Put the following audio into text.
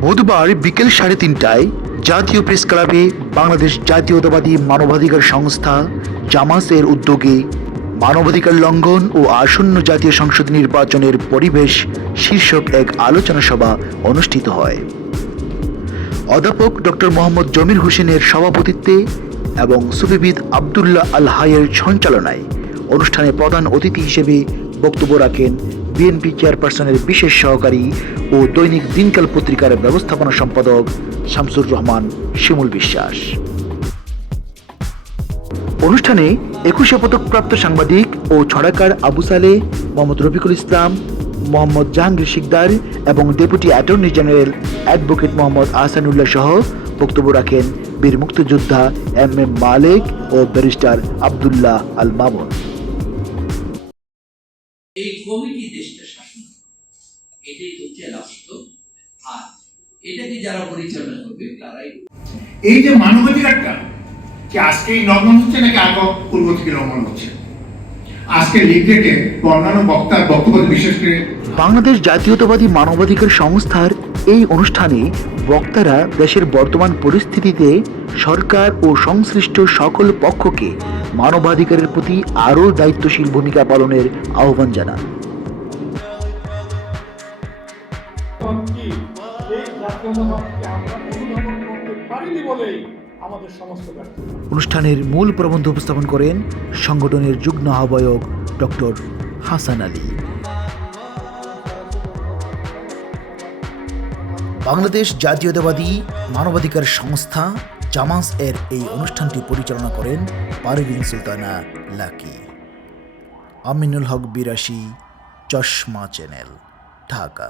বুধবার বিকেল সাড়ে তিনটায় জাতীয় প্রেস ক্লাবে বাংলাদেশ জাতীয়তাবাদী মানবাধিকার সংস্থা জামাসের উদ্যোগে মানবাধিকার লঙ্ঘন ও আসন্ন জাতীয় সংসদ নির্বাচনের পরিবেশ শীর্ষক এক আলোচনা সভা অনুষ্ঠিত হয়। অধ্যাপক ডক্টর মোহাম্মদ জমির হোসেনের সভাপতিত্বে এবং সুফিবিদ আবদুল্লাহ আল হাইয়ের সঞ্চালনায় অনুষ্ঠানে প্রধান অতিথি হিসেবে বক্তব্য রাখেন বিএনপি চেয়ারপারসনের বিশেষ সহকারী ও দৈনিক দিনকাল পত্রিকার ব্যবস্থাপনা সম্পাদক শামসুর রহমান শিমুল বিশ্বাস। অনুষ্ঠানে একুশে পদকপ্রাপ্ত সাংবাদিক ও ছড়াকার আবু সালে মোহাম্মদ রফিকুল ইসলাম, মোহাম্মদ জাহাঙ্গীর শিকদার এবং deputy attorney general advocate Mohammad Ahsanullah সহ বক্তব্য রাখেন বীর মুক্তিযোদ্ধা এম এম মালেক ও ব্যারিস্টার আবদুল্লাহ আল মামুন। এই কমিটি দেশটা শাসন এটাই হচ্ছে রাষ্ট্র আর এটাকে যারা পরিচালনা করবে তারাই এই যে মানবাধিকারটা কি আজকেই লঙ্ঘন হচ্ছে নাকি আগে পূর্ব থেকে লঙ্ঘন হচ্ছে? আজকে লিফলেটে বা বক্তার বক্তব্য বিশেষ করে বাংলাদেশ জাতীয়তাবাদী মানবাধিকার সংস্থার এই অনুষ্ঠানে বক্তারা দেশের বর্তমান পরিস্থিতিতে সরকার ও সংশ্লিষ্ট সকল পক্ষকে মানবাধিকারের প্রতি আরও দায়িত্বশীল ভূমিকা পালনের আহ্বান জানান। অনুষ্ঠানের মূল প্রবন্ধ উপস্থাপন করেন সংগঠনের যুগ্ম আহ্বায়ক ডক্টর হাসান আলী। বাংলাদেশ জাতীয়তাবাদী মানবাধিকার সংস্থা জামাস এর এই অনুষ্ঠানটি পরিচালনা করেন পারভিন সুলতানা লাকি। আমিনুল হক বিরাশি, চশমা চ্যানেল, ঢাকা।